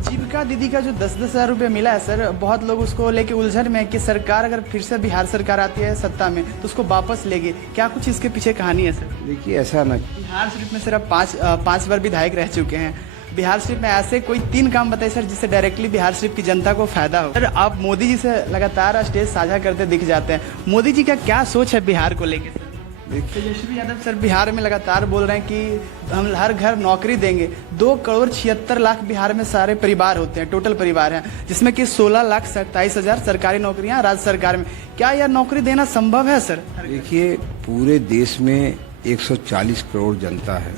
जीविका दीदी का जो 10-10 हज़ार रुपये मिला है सर, बहुत लोग उसको लेके उलझन में है कि सरकार अगर फिर से बिहार सरकार आती है सत्ता में तो उसको वापस लेगी। क्या कुछ इसके पीछे कहानी है सर? देखिए ऐसा ना, बिहार शरीफ में सर आप पाँच बार विधायक रह चुके हैं। बिहार शरीफ में ऐसे कोई 3 काम बताइए सर जिससे डायरेक्टली बिहार शरीफ की जनता को फायदा हो। सर आप मोदी जी से लगातार स्टेज साझा करते दिख जाते हैं, मोदी जी का क्या सोच है बिहार को लेकर सर? तेजस्वी यादव सर बिहार में लगातार बोल रहे हैं कि हम हर घर नौकरी देंगे। 2,76,00,000 बिहार में सारे परिवार होते हैं, टोटल परिवार हैं, जिसमें कि 16,27,000 सरकारी नौकरियां राज्य सरकार में। क्या यह नौकरी देना संभव है सर? देखिए पूरे देश में 140 करोड़ जनता है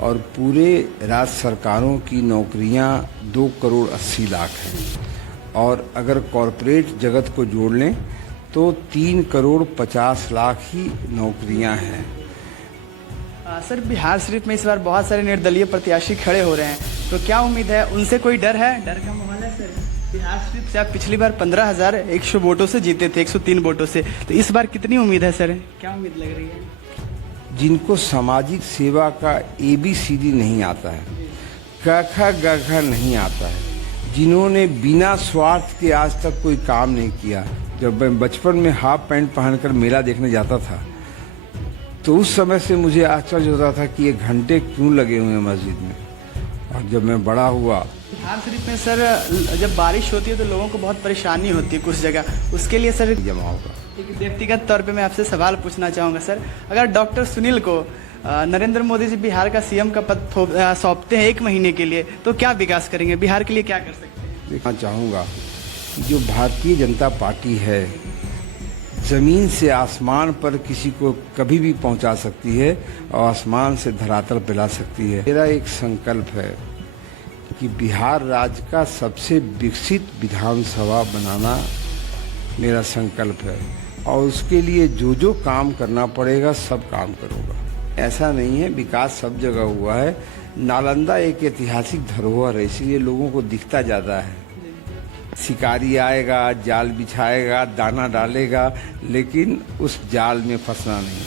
और पूरे राज्य सरकारों की नौकरियां 2,80,00,000 हैं और अगर कॉरपोरेट जगत को जोड़ लें तो 3,50,00,000 ही नौकरियां हैं। सर बिहार शरीफ में इस बार बहुत सारे निर्दलीय प्रत्याशी खड़े हो रहे हैं, तो क्या उम्मीद है, उनसे कोई डर है? डर का माहौल है सर? बिहार शरीफ से आप पिछली बार 15,100 वोटों से जीते थे, 103 वोटों से, तो इस बार कितनी उम्मीद है सर? क्या उम्मीद लग रही है? जिनको सामाजिक सेवा का ABCD नहीं आता है, क ख ग घ नहीं आता है, जिन्होंने बिना स्वार्थ के आज तक कोई काम नहीं किया। जब मैं बचपन में हाफ पैंट पहनकर मेला देखने जाता था तो उस समय से मुझे आश्चर्य होता था कि ये घंटे क्यों लगे हुए हैं मस्जिद में। और जब मैं बड़ा हुआ, बिहार शरीफ में सर जब बारिश होती है तो लोगों को बहुत परेशानी होती है कुछ जगह, उसके लिए सर जमा होगा। एक व्यक्तिगत तौर पे मैं आपसे सवाल पूछना चाहूँगा सर, अगर डॉक्टर सुनील को नरेंद्र मोदी जी बिहार का CM का पद सौंपते हैं 1 महीने के लिए, तो क्या विकास करेंगे, बिहार के लिए क्या कर सकते हैं? देखना चाहूँगा जो भारतीय जनता पार्टी है जमीन से आसमान पर किसी को कभी भी पहुंचा सकती है और आसमान से धरातल पे ला सकती है। मेरा एक संकल्प है कि बिहार राज्य का सबसे विकसित विधानसभा बनाना मेरा संकल्प है और उसके लिए जो जो काम करना पड़ेगा सब काम करूँगा। ऐसा नहीं है, विकास सब जगह हुआ है। नालंदा एक ऐतिहासिक धरोहर है, इसीलिए लोगों को दिखता ज़्यादा है। शिकारी आएगा, जाल बिछाएगा, दाना डालेगा, लेकिन उस जाल में फंसना नहीं।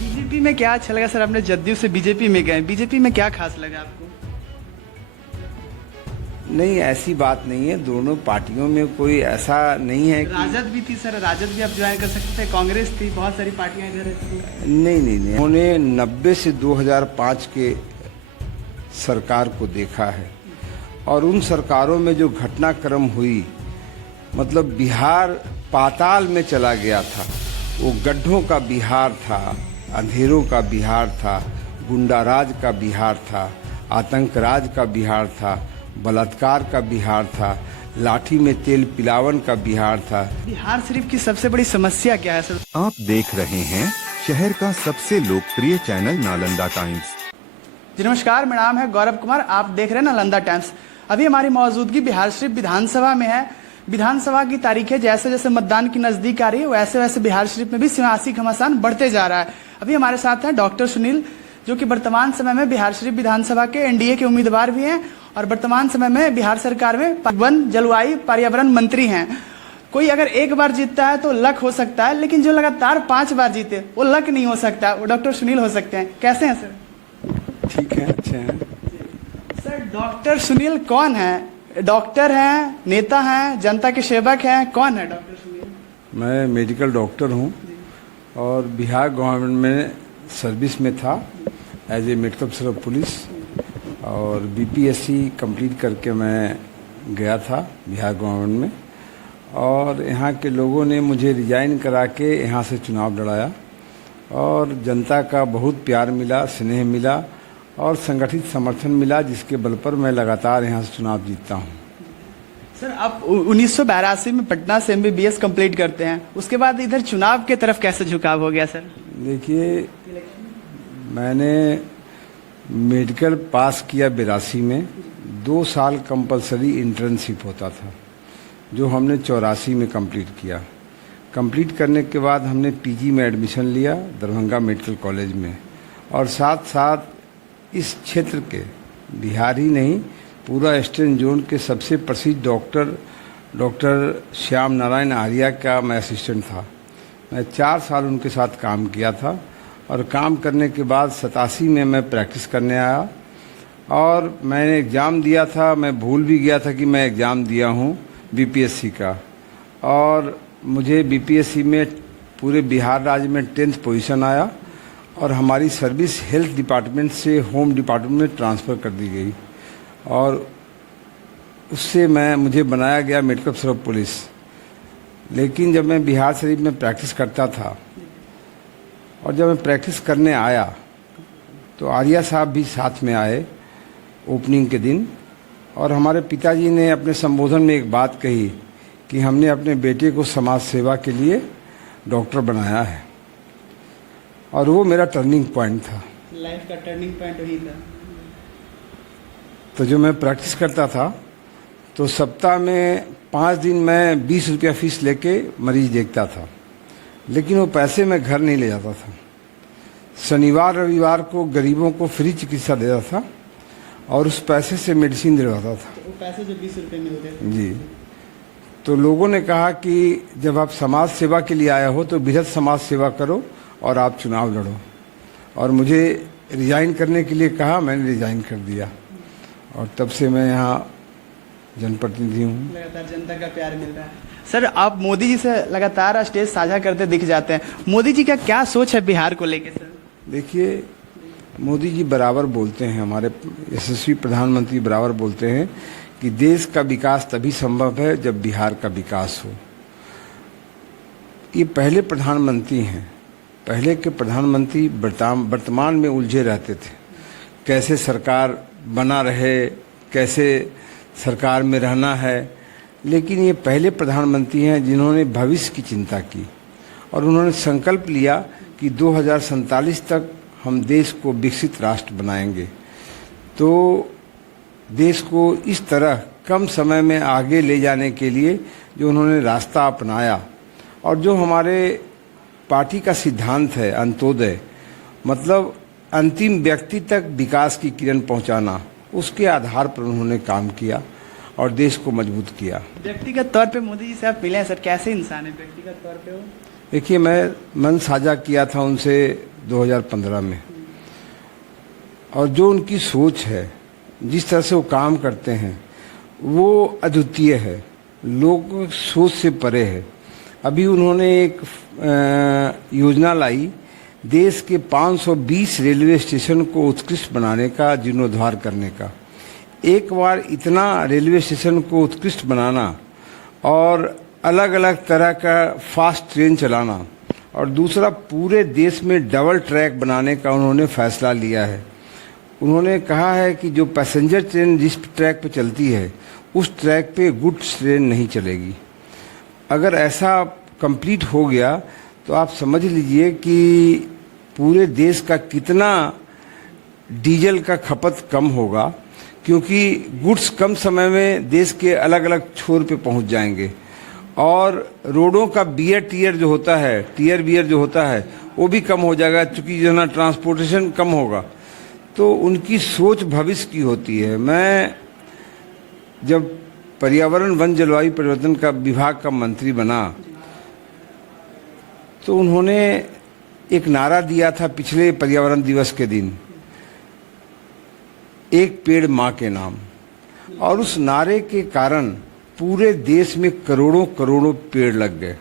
बीजेपी में क्या अच्छा लगा सर? आपने जदयू से बीजेपी में गए, बीजेपी में क्या खास लगा आपको? नहीं, ऐसी बात नहीं है, दोनों पार्टियों में कोई ऐसा नहीं है कि राजद भी थी सर, राजद भी आप ज्वाइन कर सकते थे, कांग्रेस थी, बहुत सारी पार्टियां इधर थी। नहीं, उन्होंने 90 से 2005 के सरकार को देखा है और उन सरकारों में जो घटनाक्रम हुई, मतलब बिहार पाताल में चला गया था। वो गड्ढों का बिहार था, अंधेरों का बिहार था, गुंडाराज का बिहार था, आतंकराज का बिहार था, बलात्कार का बिहार था, लाठी में तेल पिलावन का बिहार था। बिहार शरीफ की सबसे बड़ी समस्या क्या है सर? आप देख रहे हैं शहर का सबसे लोकप्रिय चैनल नालंदा टाइम्स। जी नमस्कार, मेरा नाम है गौरव कुमार, आप देख रहे हैं नालंदा टाइम्स। अभी हमारी मौजूदगी बिहार शरीफ विधानसभा में है। विधानसभा की तारीखें जैसे जैसे मतदान की नजदीक आ रही है वैसे वैसे बिहार शरीफ में भी सियासी घमासान बढ़ते जा रहा है। अभी हमारे साथ हैं डॉक्टर सुनील, जो कि वर्तमान समय में बिहार शरीफ विधानसभा के NDA के उम्मीदवार भी हैं और वर्तमान समय में बिहार सरकार में वन जलवायु पर्यावरण मंत्री हैं। कोई अगर एक बार जीतता है तो लक हो सकता है, लेकिन जो लगातार 5 बार जीते वो लक नहीं हो सकता, वो डॉक्टर सुनील हो सकते हैं। कैसे हैं सर? ठीक है, अच्छे हैं सर। डॉक्टर सुनील कौन है? डॉक्टर हैं, नेता हैं, जनता के सेवक हैं, कौन है डॉक्टर सुनील? मैं मेडिकल डॉक्टर हूँ और बिहार गवर्नमेंट में सर्विस में था एज ए मेडिकल अफसर ऑफ पुलिस और BPSC कंप्लीट करके मैं गया था बिहार गवर्नमेंट में और यहाँ के लोगों ने मुझे रिजाइन करा के यहाँ से चुनाव लड़ाया और जनता का बहुत प्यार मिला, स्नेह मिला और संगठित समर्थन मिला, जिसके बल पर मैं लगातार यहाँ से चुनाव जीतता हूँ। सर आप 1982 में पटना से MBBS कंप्लीट करते हैं, उसके बाद इधर चुनाव के तरफ कैसे झुकाव हो गया सर? देखिए, मैंने मेडिकल पास किया 82 में। 2 साल कंपलसरी इंटर्नशिप होता था जो हमने 84 में कंप्लीट किया। कंप्लीट करने के बाद हमने PG में एडमिशन लिया दरभंगा मेडिकल कॉलेज में और साथ साथ इस क्षेत्र के, बिहार ही नहीं पूरा ईस्टर्न जोन के सबसे प्रसिद्ध डॉक्टर श्याम नारायण आर्या का मैं असिस्टेंट था। मैं 4 साल उनके साथ काम किया था और काम करने के बाद 87 में मैं प्रैक्टिस करने आया और मैंने एग्ज़ाम दिया था, मैं भूल भी गया था कि मैं एग्ज़ाम दिया हूँ बीपीएससी का। और मुझे बीपीएससी में पूरे बिहार राज्य में 10th पोजीशन आया और हमारी सर्विस हेल्थ डिपार्टमेंट से होम डिपार्टमेंट में ट्रांसफ़र कर दी गई और उससे मुझे बनाया गया मेडिकल अफसर ऑफ पुलिस। लेकिन जब मैं बिहार शरीफ में प्रैक्टिस करता था और जब मैं प्रैक्टिस करने आया तो आर्या साहब भी साथ में आए ओपनिंग के दिन, और हमारे पिताजी ने अपने संबोधन में एक बात कही कि हमने अपने बेटे को समाज सेवा के लिए डॉक्टर बनाया है, और वो मेरा टर्निंग पॉइंट था। लाइफ का टर्निंग पॉइंट वही था। तो जो मैं प्रैक्टिस करता था तो सप्ताह में 5 दिन मैं 20 रुपया फीस लेके मरीज देखता था, लेकिन वो पैसे मैं घर नहीं ले जाता था। शनिवार रविवार को गरीबों को फ्री चिकित्सा देता था और उस पैसे से मेडिसिन दिलवाता था। तो वो पैसे जो 20 रुपये मिलते थे जी। तो लोगों ने कहा कि जब आप समाज सेवा के लिए आया हो तो बृहद समाज सेवा करो और आप चुनाव लड़ो, और मुझे रिजाइन करने के लिए कहा। मैंने रिजाइन कर दिया और तब से मैं यहाँ जनप्रतिनिधि हूँ। लगातार जनता का प्यार मिल रहा है। सर, आप मोदी जी से लगातार स्टेज साझा करते दिख जाते हैं। मोदी जी का क्या सोच है बिहार को लेकर? सर देखिए, मोदी जी बराबर बोलते हैं, हमारे यशस्वी प्रधानमंत्री बराबर बोलते हैं कि देश का विकास तभी संभव है जब बिहार का विकास हो। ये पहले प्रधानमंत्री हैं। पहले के प्रधानमंत्री वर्तमान में उलझे रहते थे, कैसे सरकार बना रहे, कैसे सरकार में रहना है। लेकिन ये पहले प्रधानमंत्री हैं जिन्होंने भविष्य की चिंता की और उन्होंने संकल्प लिया कि 2047 तक हम देश को विकसित राष्ट्र बनाएंगे। तो देश को इस तरह कम समय में आगे ले जाने के लिए जो उन्होंने रास्ता अपनाया, और जो हमारे पार्टी का सिद्धांत है अंत्योदय, मतलब अंतिम व्यक्ति तक विकास की किरण पहुंचाना, उसके आधार पर उन्होंने काम किया और देश को मजबूत किया। व्यक्तिगत तौर पे मोदी जी से आप मिले हैं सर, कैसे इंसान है व्यक्तिगत तौर पे वो? देखिए, मैं मन साझा किया था उनसे 2015 में, और जो उनकी सोच है, जिस तरह से वो काम करते हैं, वो अद्वितीय है, लोग सोच से परे है। अभी उन्होंने एक योजना लाई, देश के 520 रेलवे स्टेशन को उत्कृष्ट बनाने का, जीर्णोद्धार करने का। एक बार इतना रेलवे स्टेशन को उत्कृष्ट बनाना और अलग अलग तरह का फास्ट ट्रेन चलाना, और दूसरा पूरे देश में डबल ट्रैक बनाने का उन्होंने फैसला लिया है। उन्होंने कहा है कि जो पैसेंजर ट्रेन जिस ट्रैक पे चलती है उस ट्रैक पे गुड्स ट्रेन नहीं चलेगी। अगर ऐसा कंप्लीट हो गया तो आप समझ लीजिए कि पूरे देश का कितना डीजल का खपत कम होगा, क्योंकि गुड्स कम समय में देश के अलग अलग छोर पे पहुंच जाएंगे, और रोडों का टियर जो होता है वो भी कम हो जाएगा, चूंकि जो ना ट्रांसपोर्टेशन कम होगा। तो उनकी सोच भविष्य की होती है। मैं जब पर्यावरण वन जलवायु परिवर्तन का विभाग का मंत्री बना तो उन्होंने एक नारा दिया था पिछले पर्यावरण दिवस के दिन, एक पेड़ माँ के नाम, और उस नारे के कारण पूरे देश में करोड़ों करोड़ों पेड़ लग गए,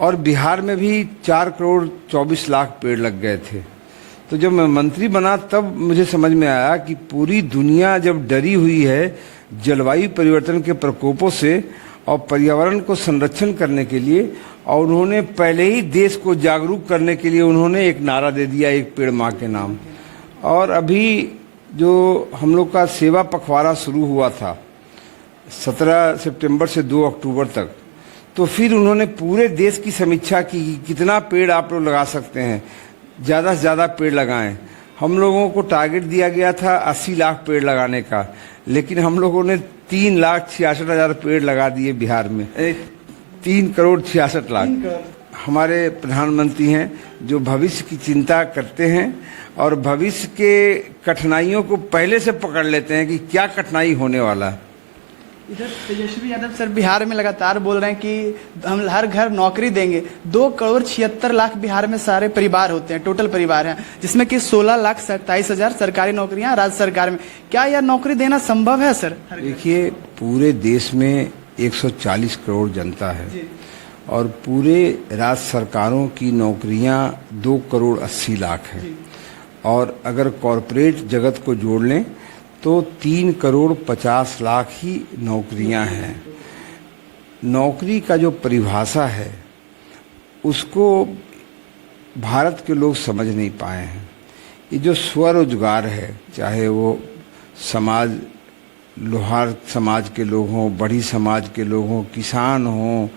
और बिहार में भी 4 करोड़ 24 लाख पेड़ लग गए थे। तो जब मैं मंत्री बना तब मुझे समझ में आया कि पूरी दुनिया जब डरी हुई है जलवायु परिवर्तन के प्रकोपों से और पर्यावरण को संरक्षण करने के लिए, और उन्होंने पहले ही देश को जागरूक करने के लिए उन्होंने एक नारा दे दिया, एक पेड़ माँ के नाम। और अभी जो हम लोग का सेवा पखवाड़ा शुरू हुआ था 17 सितंबर से 2 अक्टूबर तक, तो फिर उन्होंने पूरे देश की समीक्षा की कि कितना पेड़ आप लोग लगा सकते हैं, ज़्यादा से ज़्यादा पेड़ लगाएं। हम लोगों को टारगेट दिया गया था 80 लाख पेड़ लगाने का, लेकिन हम लोगों ने 3,66,000 पेड़ लगा दिए बिहार में। 3 करोड़ 66 लाख। हमारे प्रधानमंत्री हैं जो भविष्य की चिंता करते हैं और भविष्य के कठिनाइयों को पहले से पकड़ लेते हैं कि क्या कठिनाई होने वाला है। इधर तेजस्वी यादव सर बिहार में लगातार बोल रहे हैं कि हम हर घर नौकरी देंगे। 2,76,00,000 बिहार में सारे परिवार होते हैं, टोटल परिवार हैं, जिसमें कि 16,27,000 सरकारी नौकरियां राज्य सरकार में। क्या यह नौकरी देना संभव है सर? देखिए, पूरे देश में 140 करोड़ जनता है और पूरे राज्य सरकारों की नौकरियां 2,80,00,000 है और अगर कॉरपोरेट जगत को जोड़ लें तो 3,50,00,000 ही नौकरियां हैं। नौकरी का जो परिभाषा है उसको भारत के लोग समझ नहीं पाए हैं। ये जो स्वरोजगार है, चाहे वो समाज, लोहार समाज के लोग हों, बड़ी समाज के लोग हों, किसान हों,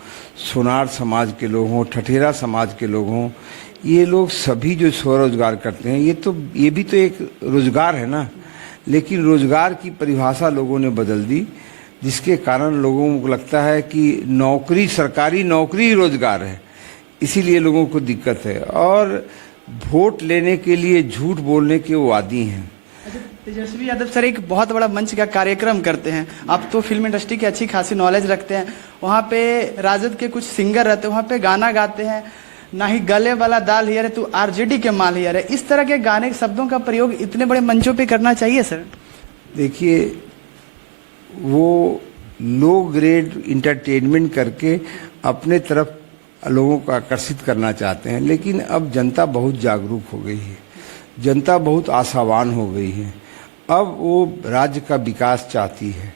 सोनार समाज के लोग हों, ठठेरा समाज के लोग हों, ये लोग सभी जो स्वरोजगार करते हैं ये भी तो एक रोजगार है ना। लेकिन रोजगार की परिभाषा लोगों ने बदल दी, जिसके कारण लोगों को लगता है कि नौकरी, सरकारी नौकरी ही रोजगार है। इसीलिए लोगों को दिक्कत है और वोट लेने के लिए झूठ बोलने के वो आदी हैं। तेजस्वी यादव सर एक बहुत बड़ा मंच का कार्यक्रम करते हैं। आप तो फिल्म इंडस्ट्री की अच्छी खासी नॉलेज रखते हैं। वहाँ पे राजद के कुछ सिंगर रहते हैं, वहाँ पे गाना गाते हैं, ना ही गले वाला दाल हियर है तू आरजेडी के माल हियर है। इस तरह के गाने के शब्दों का प्रयोग इतने बड़े मंचों पे करना चाहिए सर? देखिए, वो लो ग्रेड इंटरटेनमेंट करके अपने तरफ लोगों को आकर्षित करना चाहते हैं। लेकिन अब जनता बहुत जागरूक हो गई है, जनता बहुत आशावान हो गई है। अब वो राज्य का विकास चाहती है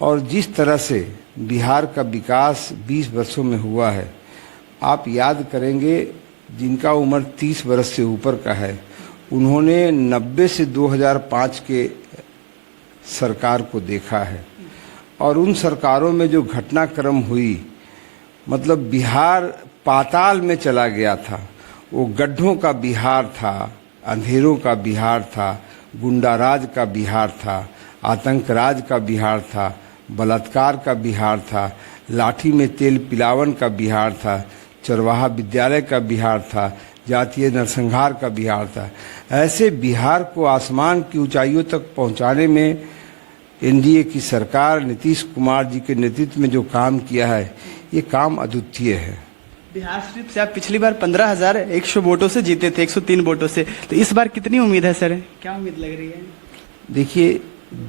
और जिस तरह से बिहार का विकास 20 वर्षों में हुआ है, आप याद करेंगे जिनका उम्र 30 वर्ष से ऊपर का है, उन्होंने 90 से 2005 के सरकार को देखा है और उन सरकारों में जो घटनाक्रम हुई, मतलब बिहार पाताल में चला गया था। वो गड्ढों का बिहार था, अंधेरों का बिहार था, गुंडाराज का बिहार था, आतंकराज का बिहार था, बलात्कार का बिहार था, लाठी में तेल पिलावन का बिहार था, चरवाहा विद्यालय का बिहार था, जातीय नरसंहार का बिहार था। ऐसे बिहार को आसमान की ऊंचाइयों तक पहुंचाने में एनडीए की सरकार, नीतीश कुमार जी के नेतृत्व में जो काम किया है, ये काम अद्वितीय है। बिहार शरीफ से आप पिछली बार 15,100 वोटों से जीते थे, 103 वोटों से। तो इस बार कितनी उम्मीद है सर? क्या उम्मीद लग रही है? देखिए,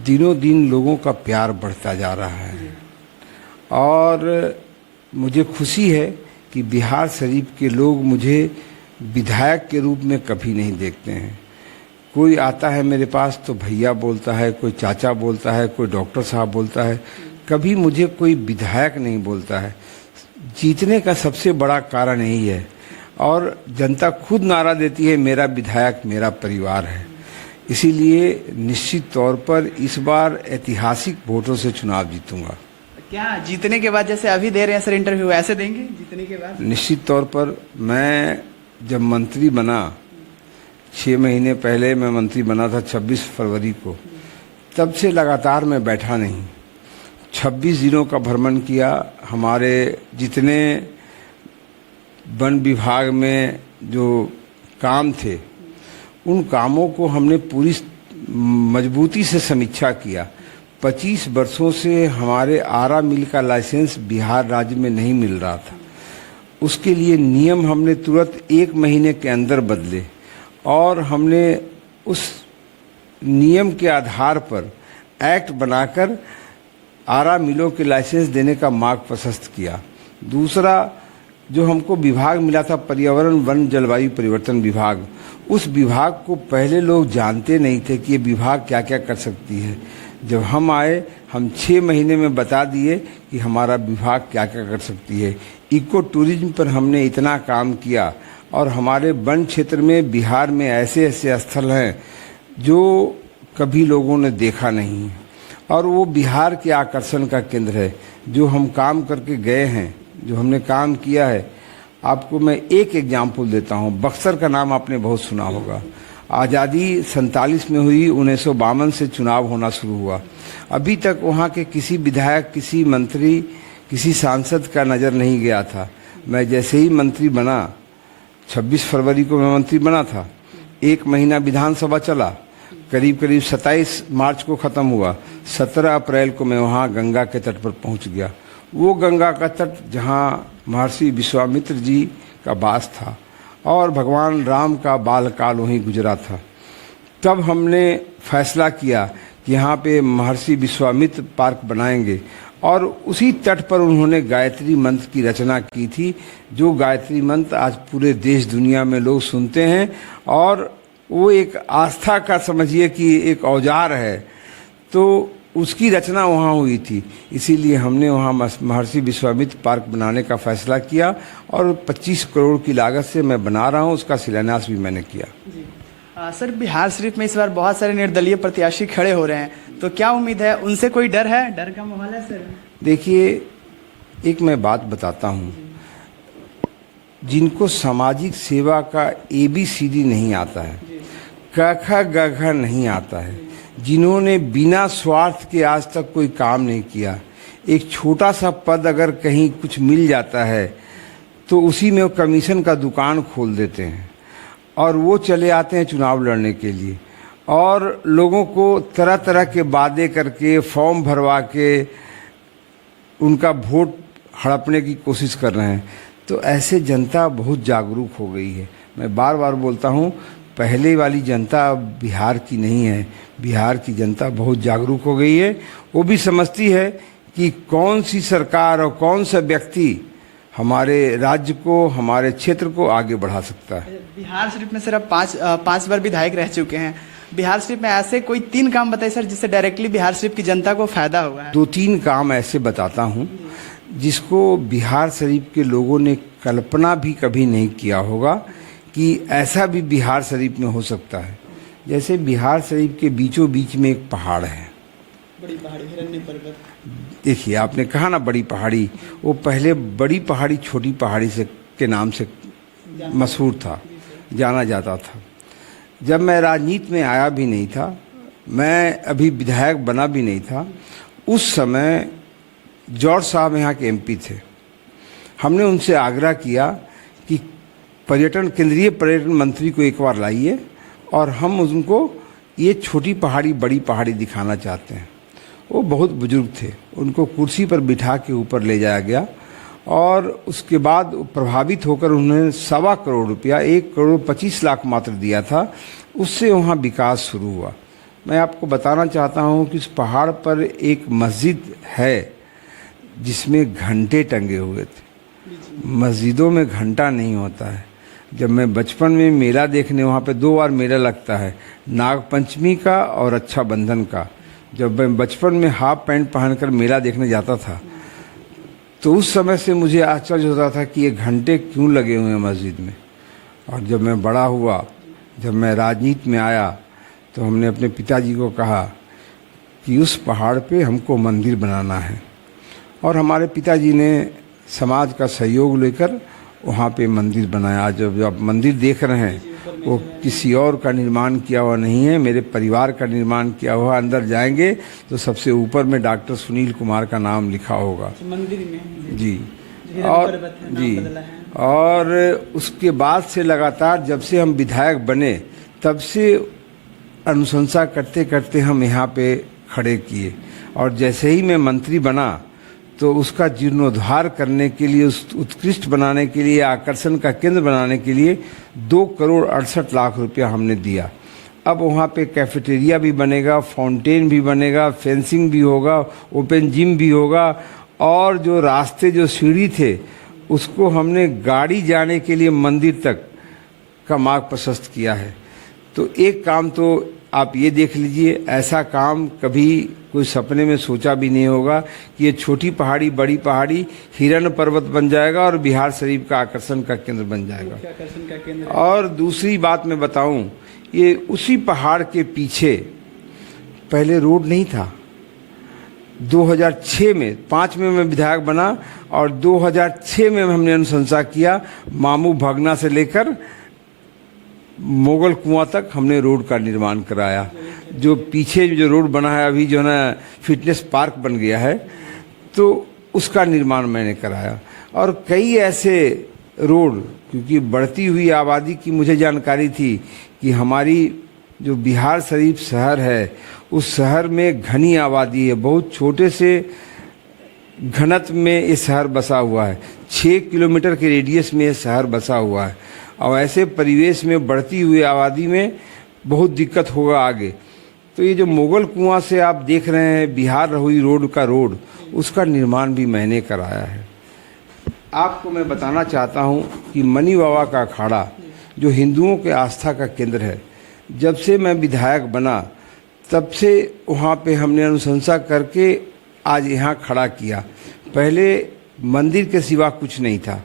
दिनों दिन लोगों का प्यार बढ़ता जा रहा है और मुझे खुशी है कि बिहार शरीफ के लोग मुझे विधायक के रूप में कभी नहीं देखते हैं। कोई आता है मेरे पास तो भैया बोलता है, कोई चाचा बोलता है, कोई डॉक्टर साहब बोलता है, कभी मुझे कोई विधायक नहीं बोलता है। जीतने का सबसे बड़ा कारण यही है और जनता खुद नारा देती है, मेरा विधायक मेरा परिवार है। इसीलिए निश्चित तौर पर इस बार ऐतिहासिक वोटों से चुनाव जीतूंगा। क्या जीतने के बाद, जैसे अभी दे रहे हैं सर इंटरव्यू, ऐसे देंगे जीतने के बाद? निश्चित तौर पर। मैं जब मंत्री बना, 6 महीने पहले मैं मंत्री बना था 26 फरवरी को, तब से लगातार मैं बैठा नहीं। 26 जिलों का भ्रमण किया। हमारे जितने वन विभाग में जो काम थे, उन कामों को हमने पूरी मजबूती से समीक्षा किया। 25 वर्षों से हमारे आरा मिल का लाइसेंस बिहार राज्य में नहीं मिल रहा था। उसके लिए नियम हमने तुरंत 1 महीने के अंदर बदले और हमने उस नियम के आधार पर एक्ट बनाकर आरा मिलों के लाइसेंस देने का मार्ग प्रशस्त किया। दूसरा, जो हमको विभाग मिला था पर्यावरण वन जलवायु परिवर्तन विभाग, उस विभाग को पहले लोग जानते नहीं थे कि ये विभाग क्या क्या कर सकती है। जब हम आए, हम 6 महीने में बता दिए कि हमारा विभाग क्या क्या कर सकती है। इको टूरिज्म पर हमने इतना काम किया और हमारे वन क्षेत्र में बिहार में ऐसे ऐसे स्थल हैं जो कभी लोगों ने देखा नहीं है और वो बिहार के आकर्षण का केंद्र है। जो हम काम करके गए हैं, जो हमने काम किया है, आपको मैं एक एग्जाम्पल देता हूँ। बक्सर का नाम आपने बहुत सुना होगा। आज़ादी 47 में हुई, 1952 से चुनाव होना शुरू हुआ। अभी तक वहाँ के किसी विधायक, किसी मंत्री, किसी सांसद का नज़र नहीं गया था। मैं जैसे ही मंत्री बना, 26 फरवरी को मैं मंत्री बना था, 1 महीना विधानसभा चला, करीब करीब 27 मार्च को ख़त्म हुआ। 17 अप्रैल को मैं वहाँ गंगा के तट पर पहुँच गया। वो गंगा का तट जहाँ महर्षि विश्वामित्र जी का वास था और भगवान राम का बालकाल वहीं गुजरा था। तब हमने फैसला किया कि यहाँ पे महर्षि विश्वामित्र पार्क बनाएंगे और उसी तट पर उन्होंने गायत्री मंत्र की रचना की थी, जो गायत्री मंत्र आज पूरे देश दुनिया में लोग सुनते हैं और वो एक आस्था का समझिए कि एक औजार है। तो उसकी रचना वहाँ हुई थी, इसीलिए हमने वहाँ महर्षि विश्वामित्र पार्क बनाने का फैसला किया और 25 करोड़ की लागत से मैं बना रहा हूँ। उसका शिलान्यास भी मैंने किया। सर, बिहार शरीफ में इस बार बहुत सारे निर्दलीय प्रत्याशी खड़े हो रहे हैं, तो क्या उम्मीद है, उनसे कोई डर है? डर का माहौल है सर? देखिए, एक मैं बात बताता हूँ, जिनको सामाजिक सेवा का ABCD नहीं आता है, क ख ग घ नहीं आता है, जिन्होंने बिना स्वार्थ के आज तक कोई काम नहीं किया, एक छोटा सा पद अगर कहीं कुछ मिल जाता है तो उसी में वो कमीशन का दुकान खोल देते हैं और वो चले आते हैं चुनाव लड़ने के लिए और लोगों को तरह तरह के वादे करके फॉर्म भरवा के उनका वोट हड़पने की कोशिश कर रहे हैं। तो ऐसे जनता बहुत जागरूक हो गई है। मैं बार बार बोलता हूँ, पहले वाली जनता अब बिहार की नहीं है। बिहार की जनता बहुत जागरूक हो गई है। वो भी समझती है कि कौन सी सरकार और कौन सा व्यक्ति हमारे राज्य को, हमारे क्षेत्र को आगे बढ़ा सकता है। बिहार शरीफ में सर आप पाँच बार विधायक रह चुके हैं। बिहार शरीफ में ऐसे कोई 3 काम बताइए सर, जिससे डायरेक्टली बिहार शरीफ की जनता को फायदा हुआ है। 2-3 काम ऐसे बताता हूँ जिसको बिहार शरीफ के लोगों ने कल्पना भी कभी नहीं किया होगा कि ऐसा भी बिहार शरीफ में हो सकता है। जैसे बिहार शरीफ के बीचों बीच में एक पहाड़ है, बड़ी पहाड़ी, हिरण्य पर्वत। देखिए, आपने कहा ना बड़ी पहाड़ी, वो पहले बड़ी पहाड़ी छोटी पहाड़ी से के नाम से मशहूर था, जाना जाता था। जब मैं राजनीति में आया भी नहीं था, मैं अभी विधायक बना भी नहीं था, उस समय जॉर्ज साहब यहाँ के MP थे। हमने उनसे आग्रह किया कि केंद्रीय पर्यटन मंत्री को एक बार लाइए और हम उनको ये छोटी पहाड़ी बड़ी पहाड़ी दिखाना चाहते हैं। वो बहुत बुजुर्ग थे, उनको कुर्सी पर बिठा के ऊपर ले जाया गया और उसके बाद प्रभावित होकर उन्होंने 1.25 करोड़ रुपया, 1,25,00,000 मात्र दिया था। उससे वहाँ विकास शुरू हुआ। मैं आपको बताना चाहता हूँ कि इस पहाड़ पर एक मस्जिद है जिसमें घंटे टंगे हुए थे। मस्जिदों में घंटा नहीं होता है। जब मैं बचपन में मेला देखने, वहाँ पे 2 बार मेला लगता है, नाग पंचमी का और रक्षाबंधन का। जब मैं बचपन में हाफ पैंट पहनकर मेला देखने जाता था तो उस समय से मुझे आश्चर्य होता था कि ये घंटे क्यों लगे हुए हैं मस्जिद में। और जब मैं बड़ा हुआ, जब मैं राजनीति में आया, तो हमने अपने पिताजी को कहा कि उस पहाड़ पे हमको मंदिर बनाना है और हमारे पिताजी ने समाज का सहयोग लेकर वहाँ पे मंदिर बनाया। जब आप मंदिर देख रहे हैं वो किसी और का निर्माण किया हुआ नहीं है, मेरे परिवार का निर्माण किया हुआ। अंदर जाएंगे तो सबसे ऊपर में डॉक्टर सुनील कुमार का नाम लिखा होगा मंदिर में जी। और उसके बाद से लगातार जब से हम विधायक बने तब से अनुशंसा करते करते हम यहाँ पे खड़े किए और जैसे ही मैं मंत्री बना तो उसका जीर्णोद्धार करने के लिए, उस उत्कृष्ट बनाने के लिए, आकर्षण का केंद्र बनाने के लिए 2,68,00,000 रुपया हमने दिया। अब वहाँ पे कैफेटेरिया भी बनेगा, फाउंटेन भी बनेगा, फेंसिंग भी होगा, ओपन जिम भी होगा और जो रास्ते, जो सीढ़ी थे, उसको हमने गाड़ी जाने के लिए मंदिर तक का मार्ग प्रशस्त किया है। तो एक काम तो आप ये देख लीजिए, ऐसा काम कभी कोई सपने में सोचा भी नहीं होगा कि ये छोटी पहाड़ी बड़ी पहाड़ी हिरण्य पर्वत बन जाएगा और बिहार शरीफ का आकर्षण का केंद्र बन जाएगा। और दूसरी बात मैं बताऊं, ये उसी पहाड़ के पीछे पहले रोड नहीं था। 2006 में, 5 में मैं विधायक बना और 2006 में हमने अनुशंसा किया, मामू भगना से लेकर मोगल कुआं तक हमने रोड का निर्माण कराया। जो पीछे जो रोड बना है अभी, जो है ना फिटनेस पार्क बन गया है, तो उसका निर्माण मैंने कराया। और कई ऐसे रोड, क्योंकि बढ़ती हुई आबादी की मुझे जानकारी थी कि हमारी जो बिहार शरीफ शहर है, उस शहर में घनी आबादी है। बहुत छोटे से घनत्व में ये शहर बसा हुआ है। 6 किलोमीटर के रेडियस में ये शहर बसा हुआ है और ऐसे परिवेश में बढ़ती हुई आबादी में बहुत दिक्कत होगा आगे। तो ये जो मुगल कुआं से आप देख रहे हैं बिहार रहुई रोड का रोड, उसका निर्माण भी मैंने कराया है। आपको मैं बताना चाहता हूँ कि मनी बाबा का अखाड़ा जो हिंदुओं के आस्था का केंद्र है, जब से मैं विधायक बना तब से वहाँ पे हमने अनुशंसा करके आज यहाँ खड़ा किया। पहले मंदिर के सिवा कुछ नहीं था।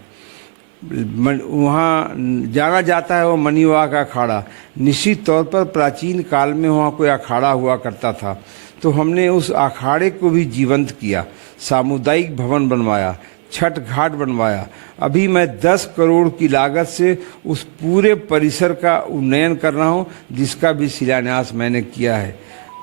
वहाँ जाना जाता है वो मनी बाबा का अखाड़ा। निश्चित तौर पर प्राचीन काल में वहाँ कोई अखाड़ा हुआ करता था, तो हमने उस अखाड़े को भी जीवंत किया, सामुदायिक भवन बनवाया, छठ घाट बनवाया। अभी मैं 10 करोड़ की लागत से उस पूरे परिसर का उन्नयन कर रहा हूँ, जिसका भी शिलान्यास मैंने किया है।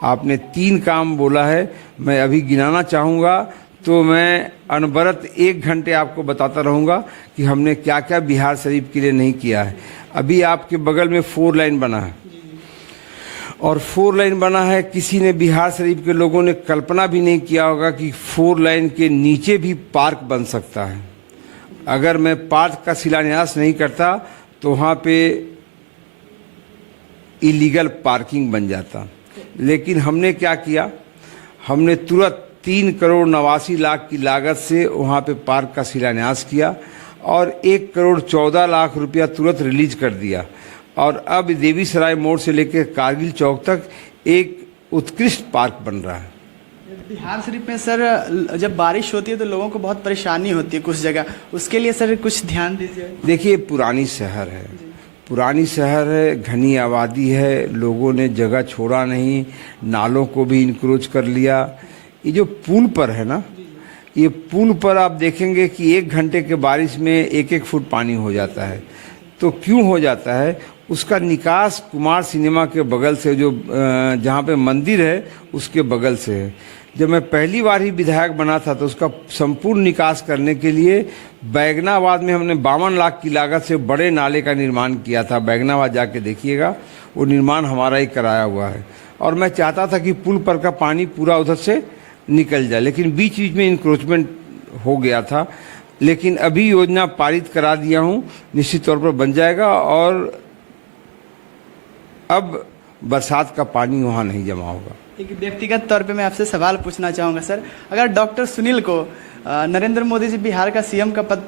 आपने 3 काम बोला है, मैं अभी गिनाना चाहूँगा तो मैं अनवरत 1 घंटे आपको बताता रहूँगा कि हमने क्या क्या बिहार शरीफ के लिए नहीं किया है। अभी आपके बगल में 4 लाइन बना है और 4 लाइन बना है। किसी ने बिहार शरीफ के लोगों ने कल्पना भी नहीं किया होगा कि 4 लाइन के नीचे भी पार्क बन सकता है। अगर मैं पार्क का शिलान्यास नहीं करता तो वहाँ पे इलीगल पार्किंग बन जाता। लेकिन हमने क्या किया, हमने तुरंत 3 करोड़ 89 लाख की लागत से वहाँ पे पार्क का शिलान्यास किया और 1 करोड़ 14 लाख रुपया तुरंत रिलीज कर दिया। और अब देवी सराय मोड़ से लेकर कारगिल चौक तक एक उत्कृष्ट पार्क बन रहा है। बिहार शरीफ में सर जब बारिश होती है तो लोगों को बहुत परेशानी होती है कुछ जगह, उसके लिए सर कुछ ध्यान दीजिए। देखिए, पुरानी शहर है, पुरानी शहर है, घनी आबादी है, लोगों ने जगह छोड़ा नहीं, नालों को भी इंक्रोच कर लिया। ये जो पुल पर है ना, ये पुल पर आप देखेंगे कि 1 घंटे के बारिश में 1-1 फुट पानी हो जाता है। तो क्यों हो जाता है? उसका निकास कुमार सिनेमा के बगल से, जो जहाँ पे मंदिर है उसके बगल से है। जब मैं पहली बार ही विधायक बना था तो उसका संपूर्ण निकास करने के लिए बैगनाबाद में हमने 52 लाख की लागत से बड़े नाले का निर्माण किया था। बैगनाबाद जाके देखिएगा, वो निर्माण हमारा ही कराया हुआ है। और मैं चाहता था कि पुल पर का पानी पूरा उधर से निकल जाए, लेकिन बीच बीच में इंक्रोचमेंट हो गया था। लेकिन अभी योजना पारित करा दिया हूँ, निश्चित तौर पर बन जाएगा और अब बरसात का पानी वहाँ नहीं जमा होगा। एक व्यक्तिगत तौर पे मैं आपसे सवाल पूछना चाहूँगा सर, अगर डॉक्टर सुनील को नरेंद्र मोदी जी बिहार का सीएम का पद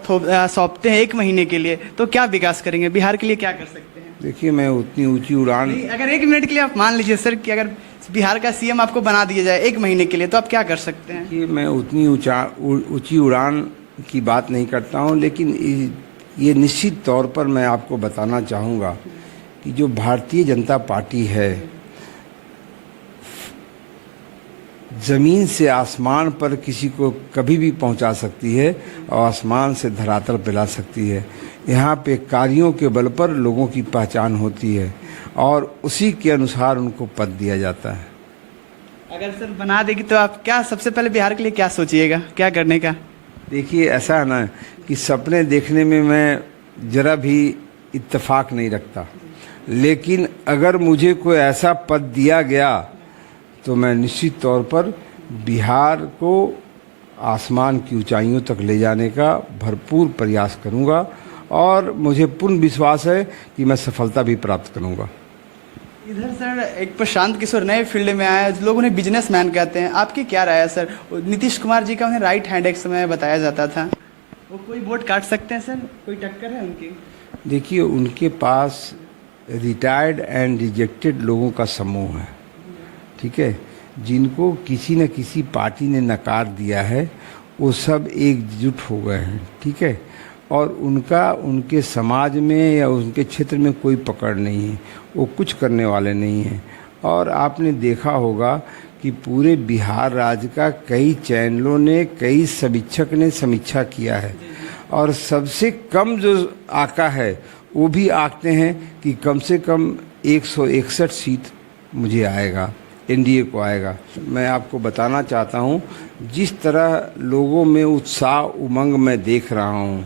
सौंपते हैं 1 महीने के लिए, तो क्या विकास करेंगे, बिहार के लिए क्या कर सकते हैं? देखिए, मैं उतनी ऊंची उड़ान, अगर 1 मिनट के लिए आप मान लीजिए सर कि अगर बिहार का सीएम आपको बना दिया जाए 1 महीने के लिए, तो आप क्या कर सकते हैं? कि मैं उतनी ऊंची उड़ान की बात नहीं करता हूँ, लेकिन ये निश्चित तौर पर मैं आपको बताना चाहूँगा कि जो भारतीय जनता पार्टी है, ज़मीन से आसमान पर किसी को कभी भी पहुंचा सकती है और आसमान से धरातल पे ला सकती है। यहाँ पे कार्यों के बल पर लोगों की पहचान होती है और उसी के अनुसार उनको पद दिया जाता है। अगर सर बना देगी तो आप क्या सबसे पहले बिहार के लिए क्या सोचिएगा, क्या करने का? देखिए, ऐसा है ना कि सपने देखने में मैं ज़रा भी इत्तेफाक नहीं रखता, लेकिन अगर मुझे कोई ऐसा पद दिया गया तो मैं निश्चित तौर पर बिहार को आसमान की ऊंचाइयों तक ले जाने का भरपूर प्रयास करूंगा और मुझे पूर्ण विश्वास है कि मैं सफलता भी प्राप्त करूंगा। इधर सर एक प्रशांत किशोर नए फील्ड में आए, लोग उन्हें बिजनेसमैन कहते हैं, आपकी क्या राय है सर? नीतीश कुमार जी का उन्हें राइट हैंड एक समय बताया जाता था, वो कोई वोट काट सकते हैं सर? कोई टक्कर है उनकी? देखिए, उनके पास रिटायर्ड एंड रिजेक्टेड लोगों का समूह है, ठीक है, जिनको किसी न किसी पार्टी ने नकार दिया है, वो सब एकजुट हो गए हैं, ठीक है, और उनका उनके समाज में या उनके क्षेत्र में कोई पकड़ नहीं है, वो कुछ करने वाले नहीं हैं। और आपने देखा होगा कि पूरे बिहार राज्य का कई चैनलों ने, कई समीक्षक ने समीक्षा किया है और सबसे कम जो आंका है वो भी आंकते हैं कि कम से कम 161 सीट मुझे आएगा, एनडीए को आएगा। मैं आपको बताना चाहता हूँ, जिस तरह लोगों में उत्साह उमंग मैं देख रहा हूँ,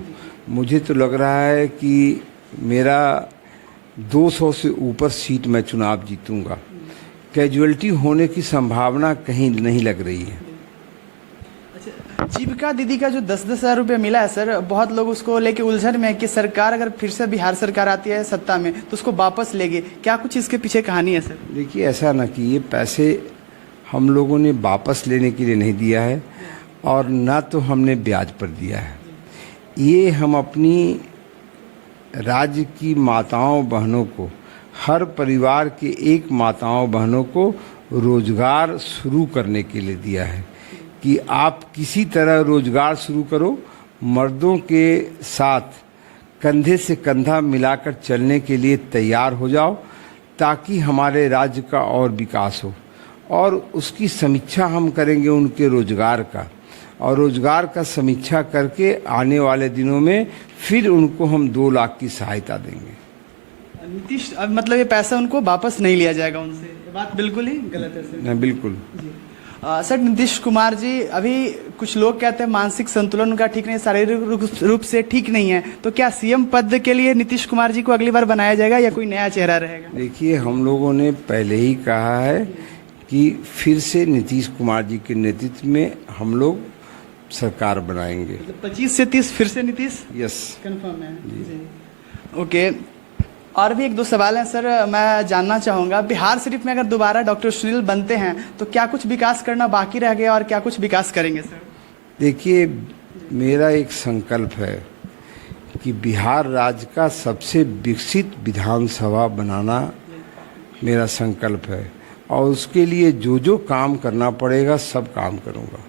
मुझे तो लग रहा है कि मेरा 200 से ऊपर सीट मैं चुनाव जीतूंगा। कैजुअलिटी होने की संभावना कहीं नहीं लग रही है। जीविका दीदी का जो 10-10 हज़ार रुपये मिला है सर, बहुत लोग उसको लेके उलझन में है कि सरकार अगर फिर से बिहार सरकार आती है सत्ता में तो उसको वापस लेगी। क्या कुछ इसके पीछे कहानी है सर? देखिए, ऐसा ना कि ये पैसे हम लोगों ने वापस लेने के लिए नहीं दिया है और ना तो हमने ब्याज पर दिया है। ये हम अपनी राज्य की माताओं बहनों को, हर परिवार के एक माताओं बहनों को रोजगार शुरू करने के लिए दिया है कि आप किसी तरह रोजगार शुरू करो, मर्दों के साथ कंधे से कंधा मिलाकर चलने के लिए तैयार हो जाओ ताकि हमारे राज्य का और विकास हो। और उसकी समीक्षा हम करेंगे उनके रोजगार का, और रोजगार का समीक्षा करके आने वाले दिनों में फिर उनको हम 2 लाख की सहायता देंगे। नीतीश, अब मतलब ये पैसा उनको वापस नहीं लिया जाएगा उनसे, ये बात बिल्कुल ही गलत है सर? नहीं, बिल्कुल। सर, नीतीश कुमार जी, अभी कुछ लोग कहते हैं मानसिक संतुलन उनका ठीक नहीं, शारीरिक रूप से ठीक नहीं है, तो क्या सीएम पद के लिए नीतीश कुमार जी को अगली बार बनाया जाएगा या कोई नया चेहरा रहेगा? देखिए, हम लोगों ने पहले ही कहा है कि फिर से नीतीश कुमार जी के नेतृत्व में हम लोग सरकार बनाएंगे। 25 से 30 फिर से नीतीश? यस, कंफर्म है जी। ओके, और भी 1-2 सवाल हैं सर, मैं जानना चाहूँगा, बिहार शरीफ में अगर दोबारा डॉक्टर सुनील बनते हैं तो क्या कुछ विकास करना बाकी रह गया और क्या कुछ विकास करेंगे सर? देखिए, मेरा एक संकल्प है कि बिहार राज्य का सबसे विकसित विधानसभा बनाना मेरा संकल्प है, और उसके लिए जो जो काम करना पड़ेगा सब काम करूँगा।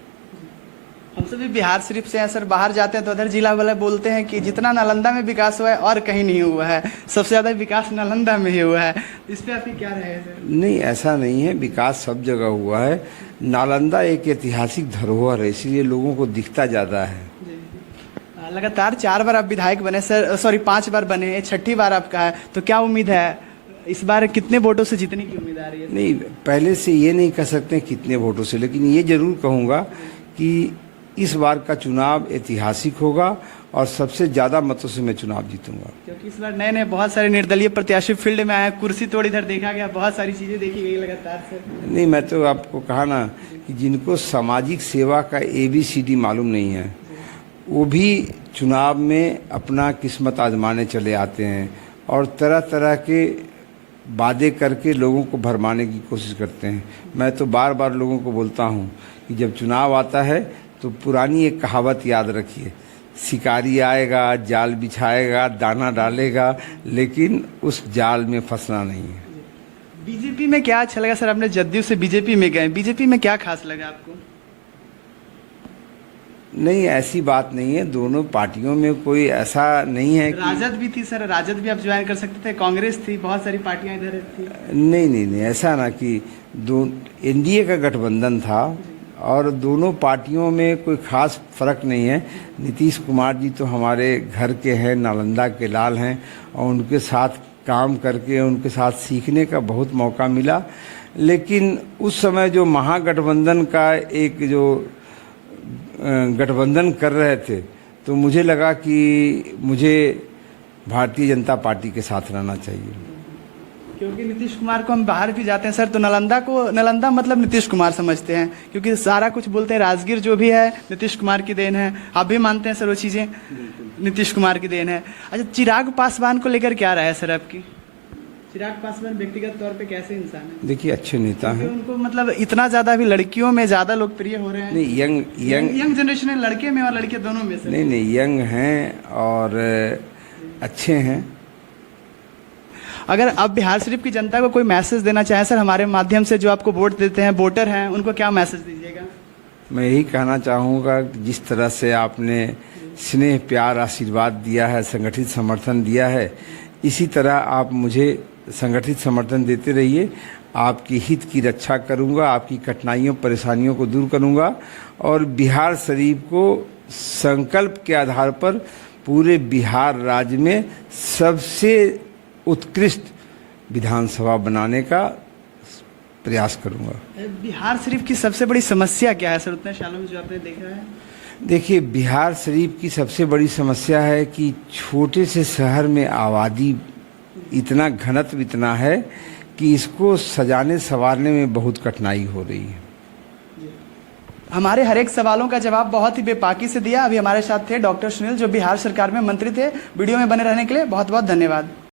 हम सभी बिहार शरीफ से हैं सर, बाहर जाते हैं तो अदर जिला वाले बोलते हैं कि जितना नालंदा में विकास हुआ है और कहीं नहीं हुआ है, सबसे ज़्यादा विकास नालंदा में ही हुआ है। इस पे आपकी क्या राय है सर? नहीं, ऐसा नहीं है, विकास सब जगह हुआ है। नालंदा एक ऐतिहासिक धरोहर है, इसलिए लोगों को दिखता ज़्यादा है। लगातार 4 बार आप विधायक बने सर, सॉरी 5 बार बने, 6ठी बार आपका है, तो क्या उम्मीद है इस बार कितने वोटों से जीतने की उम्मीद आ रही है? नहीं, पहले से ये नहीं कह सकते कितने वोटों से, लेकिन ये जरूर कहूँगा कि इस बार का चुनाव ऐतिहासिक होगा और सबसे ज़्यादा मतों से मैं चुनाव जीतूंगा। क्योंकि इस बार नए नए बहुत सारे निर्दलीय प्रत्याशी फील्ड में आए, कुर्सी तोड़ इधर देखा गया, बहुत सारी चीज़ें देखी गई लगातार सर। नहीं, मैं तो आपको कहा ना कि जिनको सामाजिक सेवा का ABCD मालूम नहीं है, वो भी चुनाव में अपना किस्मत आजमाने चले आते हैं और तरह तरह के वादे करके लोगों को भरमाने की कोशिश करते हैं। मैं तो बार बार लोगों को बोलता हूँ कि जब चुनाव आता है तो पुरानी एक कहावत याद रखिए, शिकारी आएगा, जाल बिछाएगा, दाना डालेगा, लेकिन उस जाल में फंसना नहीं है। बीजेपी में क्या अच्छा लगा सर? आपने जदयू से बीजेपी में गए, बीजेपी में क्या खास लगा आपको? नहीं, ऐसी बात नहीं है, दोनों पार्टियों में कोई ऐसा नहीं है कि... राजद भी थी सर, राजद भी आप ज्वाइन कर सकते थे, कांग्रेस थी, बहुत सारी पार्टियां इधर थी। नहीं, ऐसा ना कि NDA का गठबंधन था और दोनों पार्टियों में कोई खास फर्क नहीं है। नीतीश कुमार जी तो हमारे घर के हैं, नालंदा के लाल हैं, और उनके साथ काम करके उनके साथ सीखने का बहुत मौका मिला। लेकिन उस समय जो महागठबंधन का एक जो गठबंधन कर रहे थे, तो मुझे लगा कि मुझे भारतीय जनता पार्टी के साथ रहना चाहिए। क्योंकि नीतीश कुमार को हम बाहर भी जाते हैं सर, तो नालंदा मतलब नीतीश कुमार समझते हैं, क्योंकि सारा कुछ बोलते हैं, राजगीर जो भी है नीतीश कुमार की देन है। आप भी मानते हैं सर वो चीज़ें नीतीश कुमार की देन है? अच्छा, चिराग पासवान को लेकर क्या राय है सर आपकी? चिराग पासवान व्यक्तिगत तौर पे कैसे इंसान है? देखिए, अच्छे नेता हैं। उनको मतलब इतना ज़्यादा भी लड़कियों में ज़्यादा लोकप्रिय हो रहे हैं। नहीं, यंग जनरेशन है, लड़के में और लड़के दोनों में सर। नहीं, यंग हैं और अच्छे हैं। अगर आप बिहार शरीफ की जनता को कोई मैसेज देना चाहें सर, हमारे माध्यम से, जो आपको वोट देते हैं, वोटर हैं, उनको क्या मैसेज दीजिएगा? मैं यही कहना चाहूँगा कि जिस तरह से आपने स्नेह, प्यार, आशीर्वाद दिया है, संगठित समर्थन दिया है, इसी तरह आप मुझे संगठित समर्थन देते रहिए। आपकी हित की रक्षा करूँगा, आपकी कठिनाइयों, परेशानियों को दूर करूँगा, और बिहार शरीफ को संकल्प के आधार पर पूरे बिहार राज्य में सबसे उत्कृष्ट विधानसभा बनाने का प्रयास करूंगा। बिहार शरीफ की सबसे बड़ी समस्या क्या है सर, उतने सालों में जो आपने देखा है? देखिए, बिहार शरीफ की सबसे बड़ी समस्या है कि छोटे से शहर में आबादी इतना घनत्व इतना है कि इसको सजाने संवारने में बहुत कठिनाई हो रही है। हमारे हर एक सवालों का जवाब बहुत ही बेपाकी से दिया। अभी हमारे साथ थे डॉक्टर सुनील, जो बिहार सरकार में मंत्री थे। वीडियो में बने रहने के लिए बहुत बहुत धन्यवाद।